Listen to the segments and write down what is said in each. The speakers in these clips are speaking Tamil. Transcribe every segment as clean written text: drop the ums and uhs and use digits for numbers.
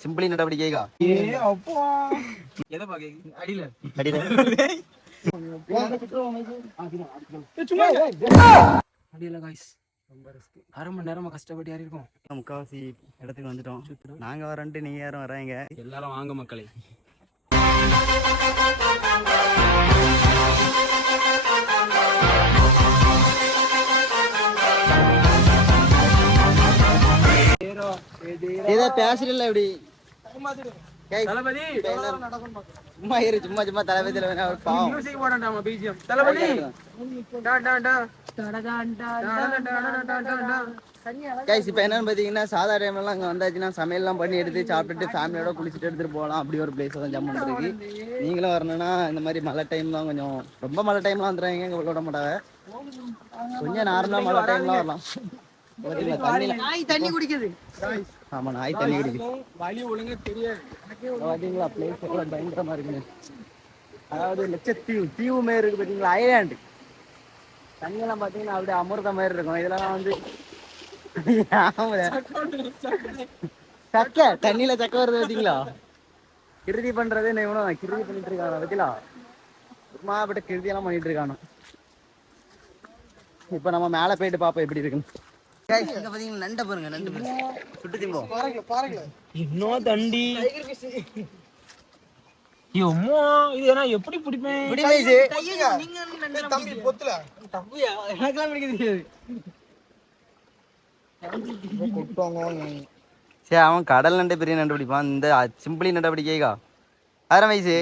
சிம்பிளி நடவடிக்கைக்கா அரை மணி நேரமா கஷ்டப்பட்டு யாரும் இருக்கோம். முக்காவாசி இடத்துக்கு வந்துட்டோம். நாங்க வரேன்ட்டு நீங்க யாரும் வராங்க. எல்லாரும் வாங்க மக்களே. பேசுறீங்களா எப்படி சும்மா தளபதி இப்ப என்னன்னு பாத்தீங்கன்னா சாதா டைம்ல அங்க வந்தாச்சுன்னா சமையல் எல்லாம் பண்ணி எடுத்து சாப்பிட்டுட்டு ஃபேமிலியோட குளிச்சுட்டு எடுத்துட்டு போகலாம். அப்படி ஒரு பிளேஸ் தான் ஜம்மு இருக்கு. நீங்களும் வரணும்னா இந்த மாதிரி மழை டைம் தான் கொஞ்சம் ரொம்ப மழை டைம்லாம் வந்துடுறாங்க. எங்க விட மாட்டாங்க. கொஞ்சம் நார்மலா மழை டைம்லாம் வரலாம். தண்ணி குடிக்குது. ஆமா நாய் தண்ணி குடிக்குது. வழி ஒழுங்கா தெரியாது. பாத்தீங்களா பிளேஸ் எல்லாம் பயங்கரமா இருக்குங்க. அதாவது லட்சத்தீவு தீவு மாதிரி இருக்கு பாத்தீங்களா, ஐலாண்டு. தண்ணியெல்லாம் பாத்தீங்கன்னா அப்படியே அமிர்த மாதிரி இருக்கும். இதெல்லாம் வந்து சக்க தண்ணியில சக்க வருது பாத்தீங்களா. கிருதி பண்றது இவனும் கிருதி பண்ணிட்டு இருக்காங்க பாத்தீங்களா. மாப்பட்ட கிருதி எல்லாம் பண்ணிட்டு இருக்கானு. இப்ப நம்ம மேல போயிட்டு பாப்போம் எப்படி இருக்குன்னு. நண்ட பாருங்க, நண்டு சுட்டு திம்போம். இன்னும் தண்டி எப்படி பிடிப்பேன். சரி அவன் கடல் நண்டை பெரிய நண்டு பிடிப்பான். இந்த சிம்பிளி நண்டை பிடிக்கா 6 வயசு.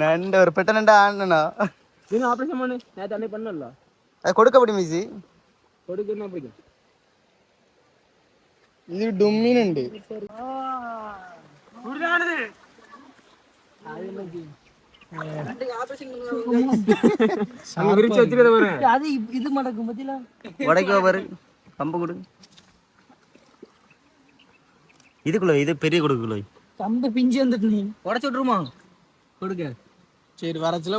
நண்டு ஒரு பெட்ட நண்டா ஆனா ஆபரேஷன் பண்ணு. நேத்து அன்னை பண்ணல. அது கொடுக்க பிடி மீசி கொடுக்குன்னா பிடிக்கும். இது டொமினன்ட். இது மடக்கும் பத்தில உடைக்க பாரு. கம்பு கொடு. இதுக்குள்ள இது பெரிய கொடுக்குள்ள கம்பு பிஞ்சு வந்துட்டு நீ உடைச்சு விட்டுருமா கொடுக்க. சரி வரச்சுல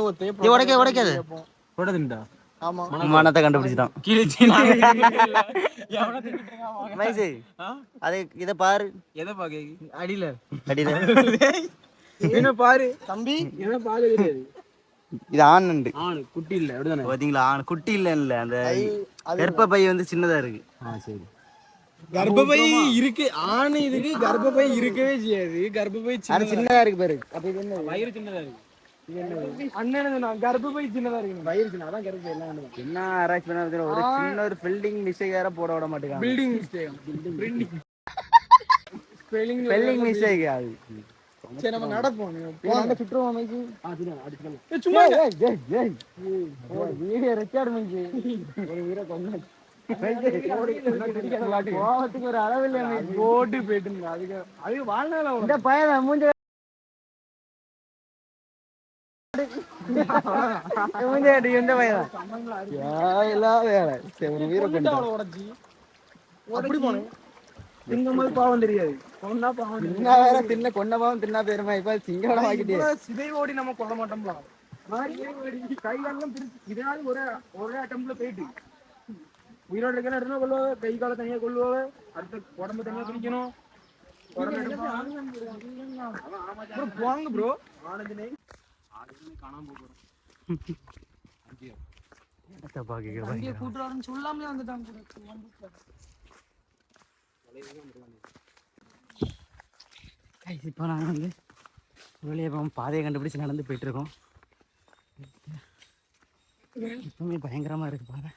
உடைக்காது உடதுண்டா. ஆமா மனத்தை கண்டுபிடிச்சிட்டான். அது இத பாரு. எதை பாக்க அடியில அடியில பாரு தம்பி. என்ன பாரு இது ஆண் நண்டு. ஆண் குட்டி இல்ல அப்படிதானே பாத்தீங்களா. ஆண் குட்டி இல்ல அந்த கர்ப்பப்பை வந்து சின்னதா இருக்கு. சரி கர்ப்பப்பை இருக்கு. ஆண் இதுக்கு கர்ப்பப்பை இருக்கவே செய்யாது. கர்ப்பப்பை சின்னதா இருக்கு பாரு. அப்ப இது என்ன வயிறு சின்னதா இருக்கு. அண்ணன் கர்ப்பப்பை சின்னதா இருக்கு. வயிறு சின்ன அதான் கர்ப்பப்பை எல்லாம் என்ன ஆராய்ச்சி பண்ண ஒரு சின்ன ஒரு பில்டிங் மிஸ்டேக் வேற போட விட மாட்டேங்க. பில்டிங் மிஸ்டேக் ஸ்பெல்லிங் மிஸ்டேக் அது. சரி நம்ம நடப்போம். சுற்றுவோம் அமைச்சு சும்மா வீடியோ ரெக்கார்ட் பண்ணி ஒரு வீர கொண்டு கோவத்துக்கு ஒரு அளவில் போட்டு போயிட்டு அதுக்கு அது வாழ்நாள் இந்த பையன் மூஞ்ச எந்த பையன் ஒரு வீர கொண்டு உடச்சி அப்படி போனேன். திங்கும்போது பாவம் தெரியாது. கொண்டா பாவம் வேற தின்ன கொண்ட பாவம் தின்னா பேருமா. இப்ப சிங்கள வாங்கிட்டு சிதை ஓடி நம்ம கொள்ள மாட்டோம்ல. கை காலம் இதாவது ஒரே அட்டம்ல போயிட்டு உயிரோடு இருக்கிற கொள்ளுவாங்க. கை காலை தனியா கொள்ளுவாங்க. அடுத்த உடம்பு தனியா பிடிக்கணும். போங்க ப்ரோ. ஆனந்தினை காணாம போறோம். கூட்டுறாருன்னு சொல்லாமலே வந்துட்டாங்க. இப்போ நாங்கள் வந்து வெளியே பாதையை கண்டுபிடிச்சு நடந்து போயிட்டு இருக்கோம். இப்பவுமே பயங்கரமா இருக்கு பாதை.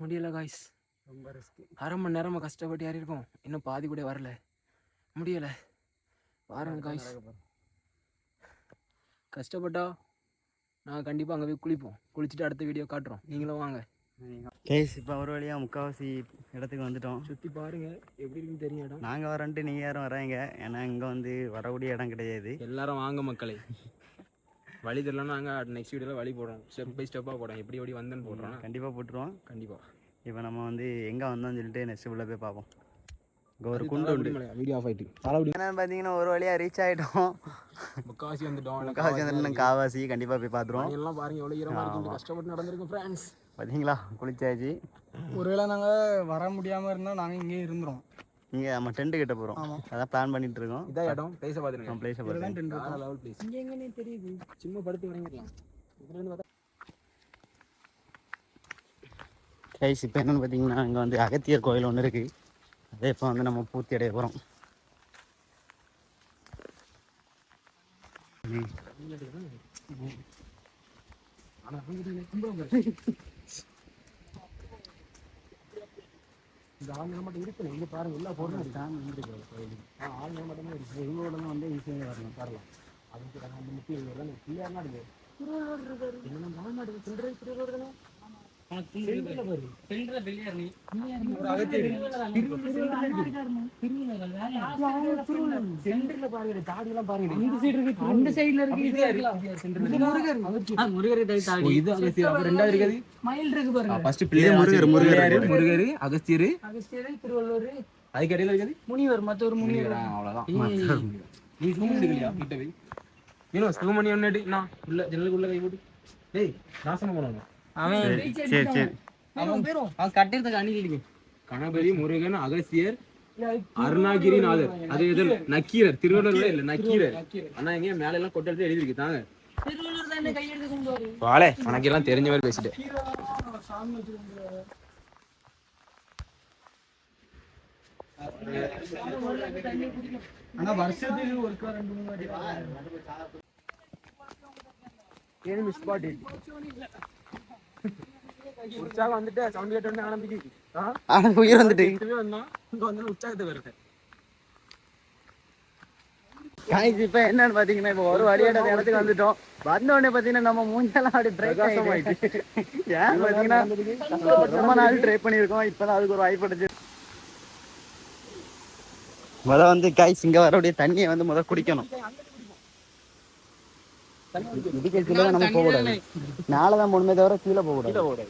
முடியல காய்ஸ். ரொம்ப ரிஸ்க். அரை மணி நேரமா கஷ்டப்பட்டு யாரும் இருக்கோம். இன்னும் பாதி கூட வரல. முடியல பாருங்க காய்ஸ். கஷ்டப்பட்டா நாங்கள் கண்டிப்பாக அங்கே போய் குளிப்போம். குளிச்சுட்டு அடுத்த வீடியோ காட்டுறோம். நீங்களும் வாங்க. இப்போ ஒரு வழியாக முக்கால்வாசி இடத்துக்கு வந்துட்டோம். சுற்றி பாருங்க எப்படி இருக்குன்னு தெரியும் இடம். நாங்கள் வரேன்ட்டு நீங்கள் யாரும் வராங்க. ஏன்னா இங்கே வந்து வரக்கூடிய இடம் கிடையாது. எல்லாரும் வாங்க மக்களை. வழி தெரியலன்னா நாங்கள் நெக்ஸ்ட் வீடியோவில் வழி போடுறோம். ஸ்டெப் பை ஸ்டெப்பாக போடுறோம். எப்படி வந்தேன்னு போடுறோம். கண்டிப்பாக போட்டுருவோம். கண்டிப்பாக இப்போ நம்ம வந்து எங்கே வந்தோம்னு சொல்லிட்டு நெக்ஸ்ட் உள்ள போய் பார்ப்போம். இங்கே ஒரு குண்டு உண்டு. வீடியோ ஆஃப் ஆயிட்டு என்னன்னு பார்த்தீங்கன்னா ஒரு வழியாக ரீச் ஆகிட்டோம். முக்காவாசி வந்துட்டோம். முக்காவாசி வந்து காவாசி கண்டிப்பாக போய் பார்த்துருவோம். எல்லாம் பாருங்க எவ்வளோ ஈரமாக இருக்கு, கஷ்டப்பட்டு நடந்திருக்கும் ஃப்ரெண்ட்ஸ். பார்த்தீங்களா குளிச்சாச்சு. ஒருவேளை நாங்கள் வர முடியாமல் இருந்தால் நாங்கள் இங்கே இருந்துரும். இங்கே நம்ம டென்ட்டு கிட்ட போகிறோம், அதான் பிளான் பண்ணிட்டு இருக்கோம். இதான் இடம், பிளேஸை பார்த்துருக்கோம். பிளேஸை பார்த்து லெவல் பிளேஸ். இங்கே எங்கன்னே தெரியுது, சும்மா படுத்து வணங்கிடலாம். இதுலேருந்து பார்த்தா கைஸ் இப்போ என்னென்னு பார்த்தீங்கன்னா இங்கே வந்து அகத்தியர் கோயில் ஒன்று இருக்குது. அதே இப்போ வந்து நம்ம பூர்த்தி அடைய போகிறோம். இந்த ஆளுநர் மட்டும் இருக்கு, இங்கே பாருங்க எல்லா போடுறோம். ஆளுநர் மட்டுமே இருக்கு. எங்களோட தான் வந்து ஈஸியாக வரணும் வரலாம். அதுக்கு நாங்கள் முக்கிய பிள்ளையாருனா இருக்கு. திருவள்ளுவர் இருக்காரு, என்ன மாநாடு திருவள்ளுவர் தானே. முனிவர் மற்றொரு முனிவர். அவ்வளவுதான். நீ ஜூம் எடுக்கலையா கிட்ட போய்? நீனோ ஜூம் பண்ணி ஒண்ணு நான் உள்ள ஜன்னலுக்குள்ள கை போட்டு டேய் நாசனம் பண்ணணும். கணபதி, முருகன், அகஸ்தியர், அருணாகிரிநாதர், அது எதில் நக்கீரர். திருவள்ளுவர் இல்ல நக்கீரர். ஆனா எங்க மேல எல்லாம் கொட்டை எழுதி இருக்கு தாங்க. வாழே உனக்கு எல்லாம் தெரிஞ்ச மாதிரி பேசிட்டு. ஆனா வருஷத்துக்கு ஒருக்கா 2-3 வாட்டி ஏன் ஸ்பாட் உற்சாகம் வந்துட்டு சவுண்ட் கேட்டோடனே ஆரம்பிக்கு உயிர் வந்துட்டு இங்க வந்து உற்சாகத்தை வருது. இப்போ என்னன்னு பார்த்தீங்கன்னா இப்போ ஒரு வழியாட இடத்துக்கு வந்துட்டோம். வந்த உடனே பார்த்தீங்கன்னா நம்ம மூஞ்செல்லாம் அப்படி பிரகாசம் ஆயிடுச்சு. ஏன் பார்த்தீங்கன்னா ரொம்ப நாள் ட்ரை பண்ணியிருக்கோம், இப்போதான் அதுக்கு ஒரு வாய்ப்பு அடைச்சு. முதல் வந்து காய்ஸ் இங்கே வரக்கூடிய தண்ணியை வந்து முதல் குடிக்கணும். இதுக்கு நம்ம போகக்கூடாது, மேலே தான் போகணுமே தவிர கீழே போகக்கூடாது.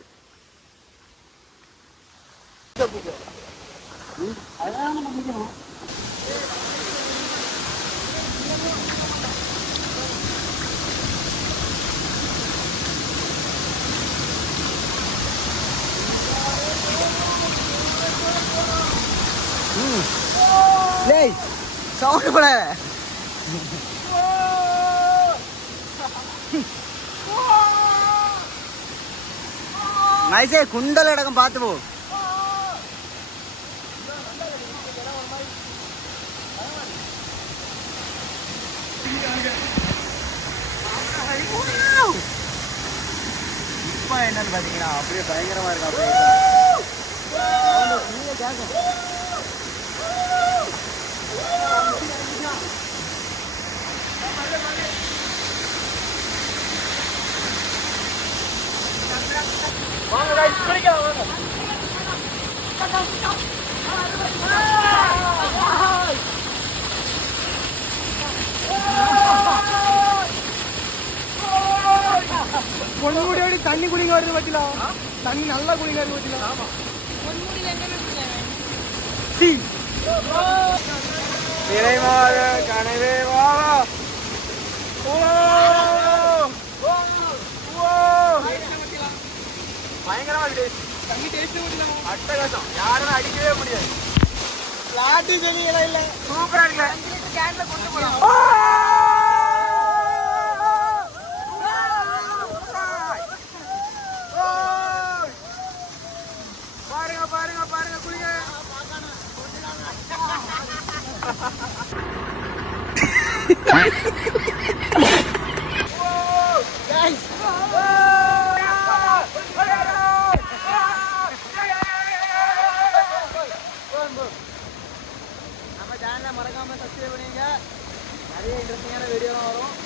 சவுண்ட் கூட நைஸே குண்டல் இடக்கம் பார்த்து போ. இப்போ என்னன்னு பார்த்தீங்கன்னா அப்படியே பயங்கரமா இருக்கு. அப்படியே பொன்முடி தண்ணி குடிங்க வருது பத்திலா, தண்ணி நல்லா குடிங்க வருது பத்திலா. நிறைவாக கனவே வா. பயங்கரமா தண்ணி டேஸ்ட் அட்டகாசம், யாரும் அடிக்கவே முடியாது. லாட்டி தெரியல இல்ல சூப்பரா இருக்குல்ல. கேன்ல கொண்டு போலாம். பாருங்க பாருங்க பாருங்க குளிங்க. நம்ம சேனலை மறக்காம சப்ஸ்கிரைப் பண்ணுங்க, நிறைய இன்ட்ரெஸ்டிங்கான வீடியோலாம் வரும்.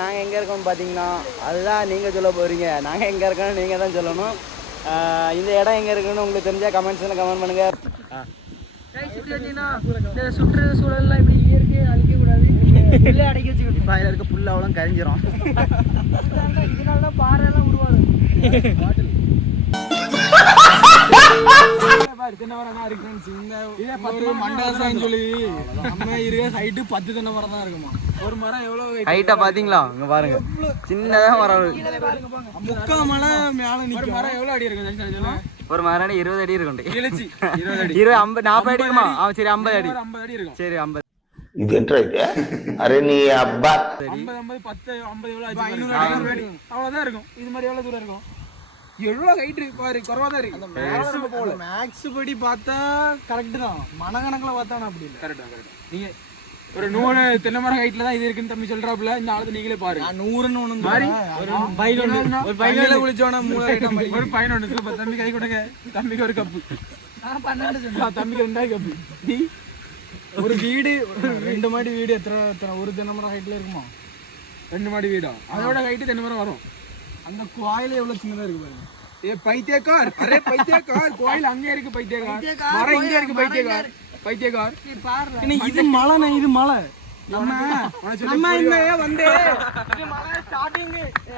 நாங்கள் எங்கே இருக்கோம்னு பார்த்தீங்கன்னா அதுதான் நீங்கள் சொல்ல போகிறீங்க. நாங்கள் எங்கே இருக்கோம்னு நீங்கள் தான் சொல்லணும். இந்த இடம் எங்கே இருக்குன்னு உங்களுக்கு தெரிஞ்சால் கமெண்ட்ஸில் கமெண்ட் பண்ணுங்கள். இந்த சுற்றுச்சூழல்லாம் இப்படி இயற்கையை அழிக்கக்கூடாது, உள்ளே அடைக்க வச்சுக்கிட்டு இப்போ அதில் இருக்க புல் அவ்வளோ கரிஞ்சிரும். இதனால தான் பாறையெல்லாம் உருவாது. தென்னை மரம் இருக்கு சின்ன மண்டாசான்னு சொல்லி நம்ம இருக்க ஹைட்டு 10 தென்னை மரம் தான் இருக்குமா. ஒரு மரம் எவ்வளவு ஹைட்டாக பார்த்தீங்களா? இங்கே பாருங்க, சின்னதாக மரம். முக்கால் மரம் மேலே நிற்கும். மரம் எவ்வளோ அடி இருக்கு? ஒரு மரம் 20 அடி இருக்கும். 20 அடி 20 50 40 அடி இருக்குமா? சரி 50 அடி. 50 அடி இருக்கும். சரி 50. இது என்ன இது? அரே நீ அப்பா 50 50 10 50 எவ்வளோ 500 அடி அவ்வளோதான் இருக்கும். இது மாதிரி எவ்வளோ தூரம் இருக்கும்? எவ்வளோ ஹைட் இருக்கு பாரு, குறவா தான் இருக்கு. மேக்ஸ் படி பார்த்தா கரெக்ட் தான், மனக்கணக்கில் பார்த்தா அப்படி இல்லை. கரெக்டா நீங்க ஒரு 100 தென்னை மரம் ஹைட்ல தான் இது இருக்குன்னு தம்பி சொல்றாப்புல. இந்த ஆளு நீங்களே பாருங்க. 100ன்னு ஒன்று மாதிரி ஒரு பையில குளிச்சோன்னா ஒரு பையன் ஒன்று தம்பி கை கொடுங்க. தம்பிக்கு ஒரு கப்பு, 12 தம்பிக்கு 2 கப்பு. ஒரு வீடு 2 மாடி வீடு எத்தனை ஒரு தென்னை மரம் ஹைட்ல இருக்குமா? 2 மாடி வீடா? அதோட ஹைட்டு தென்னை மரம் வரும். அந்த கோயில் எவ்வளவு சின்னதா இருக்கு பாருங்க. ஏ பைத்தியக்கார், அரே பைத்தியக்கார், கோயில் அங்கே இருக்கு பைத்தியக்கார், மரம் இங்கே இருக்கு பைத்தியக்கார். பைத்தியக்கார் இது மலை, இது மலை. நம்ம இங்க வந்து இது மலை ஸ்டார்டிங்.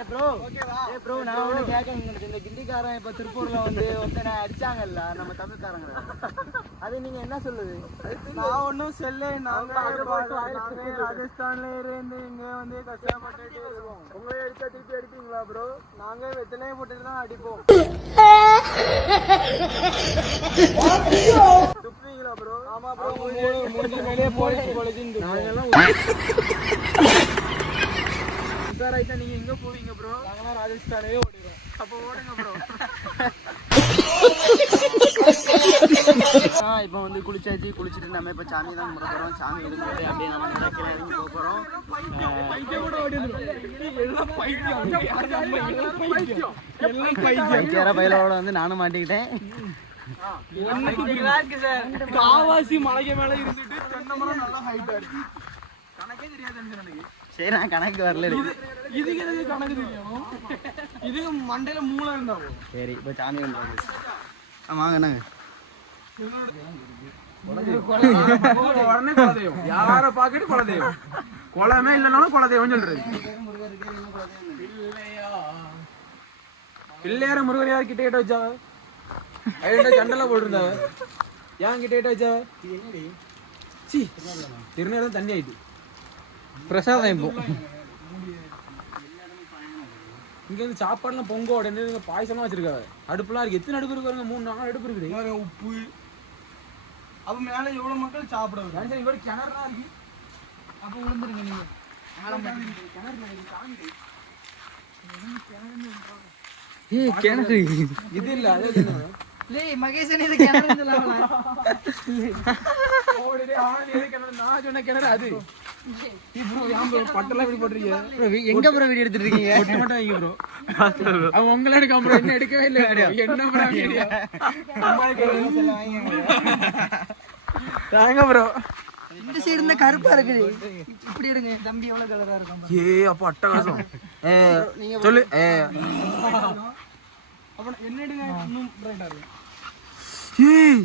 ப்ரோ ப்ரோ நான் ஒன்று கேட்க, இந்த கிண்டிக்காரன் இப்போ திருப்பூர்ல வந்து ஒருத்தனை அடிச்சாங்கல்ல நம்ம தமிழ்காரங்க, அது நீங்க என்ன சொல்லுது? நான் ஒன்றும் சொல்ல, நாங்கள் ராஜஸ்தான்ல இருந்து இங்கே வந்து கஷ்டப்பட்டு உங்களை அடிச்சா திருப்பி அடிப்பீங்களா ப்ரோ? நாங்கள் வெத்தலையை போட்டுட்டு தான் அடிப்போம். துப்புவீங்களா ப்ரோ? ஆமா ப்ரோ, மூஞ்சி மேலேயே போலீஸ் நாங்கெல்லாம் சார் ஆயிட்டா நீங்க எங்க போவீங்க ப்ரோ? நாங்களாம் ராஜஸ்தானே ஓடிடுவோம். அப்போ ஓடுங்க ப்ரோ. இப்போ வந்து குளிச்சுட்டு நம்ம இப்போ சாமி தான் கும்பிட போகிறோம். சாமி எடுத்துட்டு அப்படியே நம்ம கீழே இறங்கி போக போகிறோம். பயிலோட வந்து நானும் மாட்டிக்கிட்டேன். காவாசி மலைக்கு மேல இருந்துட்டு தென்னை மரம் நல்லா ஹைட்டா இருக்கு. கணக்கே தெரியாது எனக்கு. சரி நான் கணக்கு வரல. இதுக்கு எதுக்கு கணக்கு தெரியும்? இது மண்டையில மூளை இருந்தாலும். சரி இப்போ சாமி கும்பிடுறது. வாங்கண்ணா. உடனே குலதெய்வம், யார பாக்கிட்டு குலதெய்வம். குலமே இல்லைனாலும் குலதெய்வம் சொல்றது. பிள்ளையார முருகர் யார் கிட்ட வச்சா? சண்டெல்லாம் போட்டிருந்தாவ. ஏன் கிட்ட வச்சா? திருநேரம் தண்ணி ஆயிட்டு பிரசாதம். இப்போ இங்க வந்து சாப்பாடுலாம் பொங்க உடனே பாயசம்லாம் வச்சிருக்காங்க. அடுப்புலாம் இருக்கு. எத்தனை அடுப்பு இருக்கு? 3-4 அடுப்பு இருக்குது. உப்பு அப்ப மேல எவ்வளவு மக்கள் சாப்பிடுவாங்க. இவரு கிணறுலாம் இருக்கு. அப்ப விழுந்துருங்க நீங்க. கிணறு இது இல்ல, அது மகேசன் இது கிணறு சொல்லலாம். நான் சொன்ன கிணறு அது. பட்டெல்லாம் எப்படி போட்டிருக்கீங்க? எங்க ப்ரோ வீடியோ எடுத்துட்டு இருக்கீங்க? ஒட்டு மட்டும் வைங்க ப்ரோ. அவன் உங்களை எடுக்க ப்ரோ, என்ன எடுக்கவே இல்லை. என்ன ப்ரோ தாங்க ப்ரோ. இந்த சைடு இருந்தா கருப்பா இருக்குது. இப்படி எடுங்க தம்பி, எவ்வளவு கலரா இருக்கும். ஏ அப்ப அட்டகாசம். சொல்லு என்ன எடுங்க, இன்னும் பிரைட்டா இருக்கு. ஏய்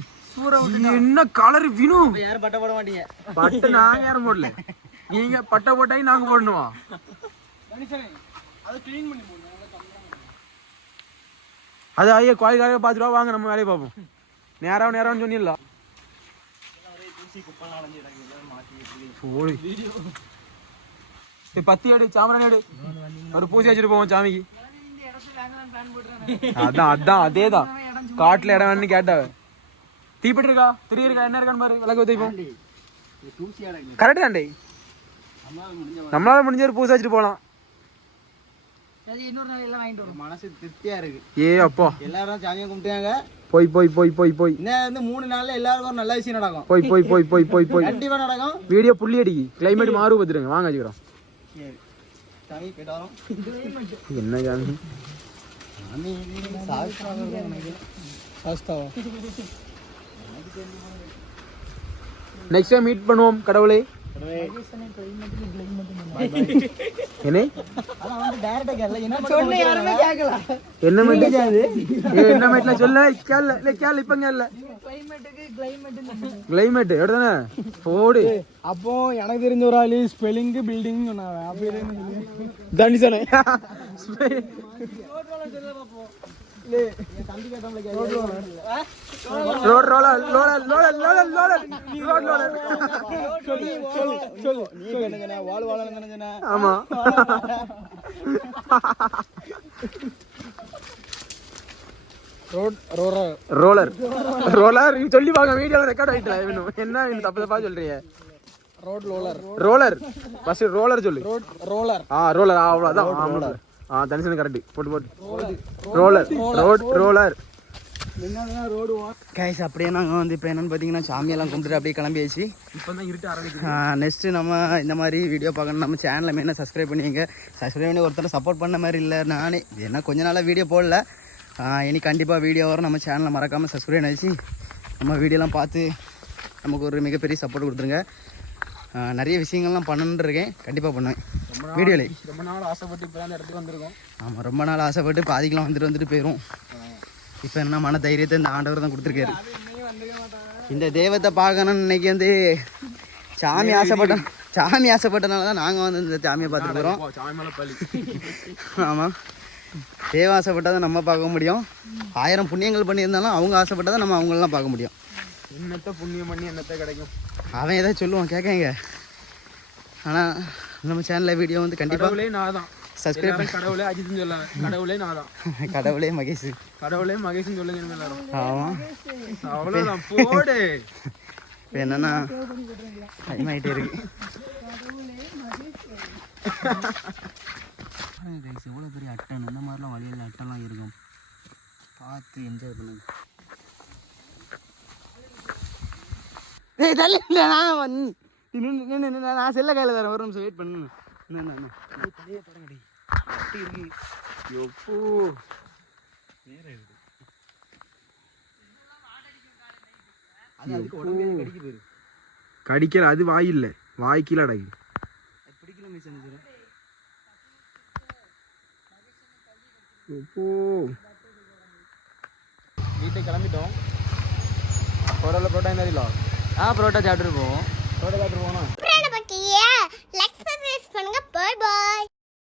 என்ன கலர் வினு. யாரும் பட்டை போட மாட்டீங்க. பட்டை நாங்க யாரும் போடல. நீங்க பட்டை போட்டாய் நாங்க போடணுமா? அது ஐயா கோயிலுக்காக பார்த்துருவா. வாங்க நம்ம வேலையை பார்ப்போம். நேரம் சொன்னிடலாம். பத்தி எடு, சாமராணி எடு, ஒரு பூசி வச்சுட்டு போவோம் சாமிக்கு. அதான் அதேதான் காட்டுல இடம் வேணும்னு கேட்டாவ. தீப்பெட்டி இருக்கா, திரி இருக்கா, என்ன இருக்கான்னு பாரு. விளக்கு ஊத்திப்போம். கரெக்ட் தாண்டே. நம்மளால முடிஞ்ச ஒரு பூசி வச்சுட்டு போலாம். மனசு திருப்தியா இருக்கு. ஏ அப்பா எல்லாரும் சாமியை கும்பிட்டாங்க. போய் இன்னும் வந்து 3 நாள்ல எல்லாருக்கும் ஒரு நல்ல விஷயம் நடக்கும். போய் கண்டிப்பா நடக்கும். வீடியோ புள்ளி அடிக்கி. கிளைமேட் மாறு பத்துருங்க. வாங்க வச்சுக்கிறோம். சாமி போயிட்டு வரோம். என்ன சாமி? நெக்ஸ்ட் டைம் மீட் பண்ணுவோம் கடவுளே. என்ன அதான் வந்து டைரக்டா கேட்கல என்ன சொன்ன யாருமே கேட்கல. என்ன மட்டும் என்ன மட்டும் சொல்ல கேள்ல இல்ல கேள்ல இப்ப கேள்ல கிளைமேட் எடுதானே போடு. அப்போ எனக்கு தெரிஞ்ச ஒரு ஆளு ஸ்பெல்லிங் பில்டிங் சொன்னாங்க. அப்படி தண்ணி சொன்னேன். Road roller roller roller roller roller road roller. சொல்லு நீ என்னங்கண்ணா வால் வாழன்னு நினைச்சேனா? ஆமா ரோலர் ரோலர் நீ சொல்லி பாக்க வீடியோல ரெக்கார்ட் ஆயிட்டல இவனு என்ன இவனு தப்பு தப்பா சொல்றீங்க. Road roller roller bus roller சொல்லு. ரோலர் ரோலர் அவ்வளவுதான். தனிசன் கரெக்ட் போட்டு போட்டு ரோலர் ரோட் ரோலர். கைஸ் அப்படியே நாங்கள் வந்து இப்போ என்னென்னு பார்த்தீங்கன்னா சாமியெல்லாம் கும்பிட்டு அப்படியே கிளம்பியாச்சு. இப்போ தான் இருட்டு ஆரம்பிக்குது. நெக்ஸ்ட்டு நம்ம இந்த மாதிரி வீடியோ பார்க்கணும் நம்ம சேனலில் மெயினாக சப்ஸ்கிரைப் பண்ணிங்க. சப்ஸ்கிரைப் பண்ணி ஒருத்தர் சப்போர்ட் பண்ண மாதிரி இல்லை நானே ஏன்னா கொஞ்ச நாளாக வீடியோ போடல. இனி கண்டிப்பாக வீடியோ வரும். நம்ம சேனலை மறக்காமல் சப்ஸ்கிரைப் பண்ணிச்சு நம்ம வீடியோலாம் பார்த்து நமக்கு ஒரு மிகப்பெரிய சப்போர்ட் கொடுத்துருங்க. நிறைய விஷயங்கள்லாம் பண்ணணுன்னு இருக்கேன், கண்டிப்பாக பண்ணுவேன் வீடியோவில். ரொம்ப நாள் ஆசைப்பட்டு இப்போ தான் இடத்துக்கு வந்திருக்கோம். ஆமாம் ரொம்ப நாள் ஆசைப்பட்டு பாதிக்கெலாம் வந்துட்டு போயிடும். இப்போ என்ன மன தைரியத்தை இந்த ஆண்டவர் தான் கொடுத்துருக்காரு. இந்த தெய்வத்தை பார்க்கணும்னு இன்னைக்கு வந்து சாமி ஆசைப்பட்டனால தான் நாங்கள் வந்து இந்த சாமியை பார்த்துட்டு போகிறோம். ஆமாம் தேவ ஆசைப்பட்டால் தான் நம்ம பார்க்க முடியும். 1000 புண்ணியங்கள் பண்ணியிருந்தாலும் அவங்க ஆசைப்பட்டால் தான் நம்ம அவங்களெலாம் பார்க்க முடியும். என்னத்தை புண்ணியம் பண்ணி என்னத்தை கிடைக்கும் அவன் ஏதாவது சொல்லுவான் கேட்கங்க. ஆனால் நம்ம சேனலில் வீடியோ வந்து கண்டிப்பாக நான் தான் சப்ஸ்கிரைப் கடவுளே அஜித்னு சொல்ல கடவுளே நான் தான் கடவுளே மகேஷ் கடவுளே மகேஷ்னு சொல்லுங்க எல்லாரும். ஆமாம் அவ்வளோதான் போடு. இப்போ என்னன்னா டைம் ஆகிட்டே இருக்கு. எவ்வளோ பெரிய அட்டன் இந்த மாதிரிலாம் வழியில் அட்டெல்லாம் இருக்கும், பார்த்து என்ஜாய் பண்ணுங்க. தள்ளி இல்லை நான் செல்ல கையில் தரேன், ஒரு நிமிஷம் வெயிட் பண்ணு. கடிக்கிற அது வாய் இல்லை, வாய் கீழே அடங்கி வீட்டை கிளம்பிட்டோம். பரோட்டா பரோட்டா என்ன தெரியல. பரோட்டா சாப்பிட்டு போவோம். பரோட்டா சாப்பிட்டு போனா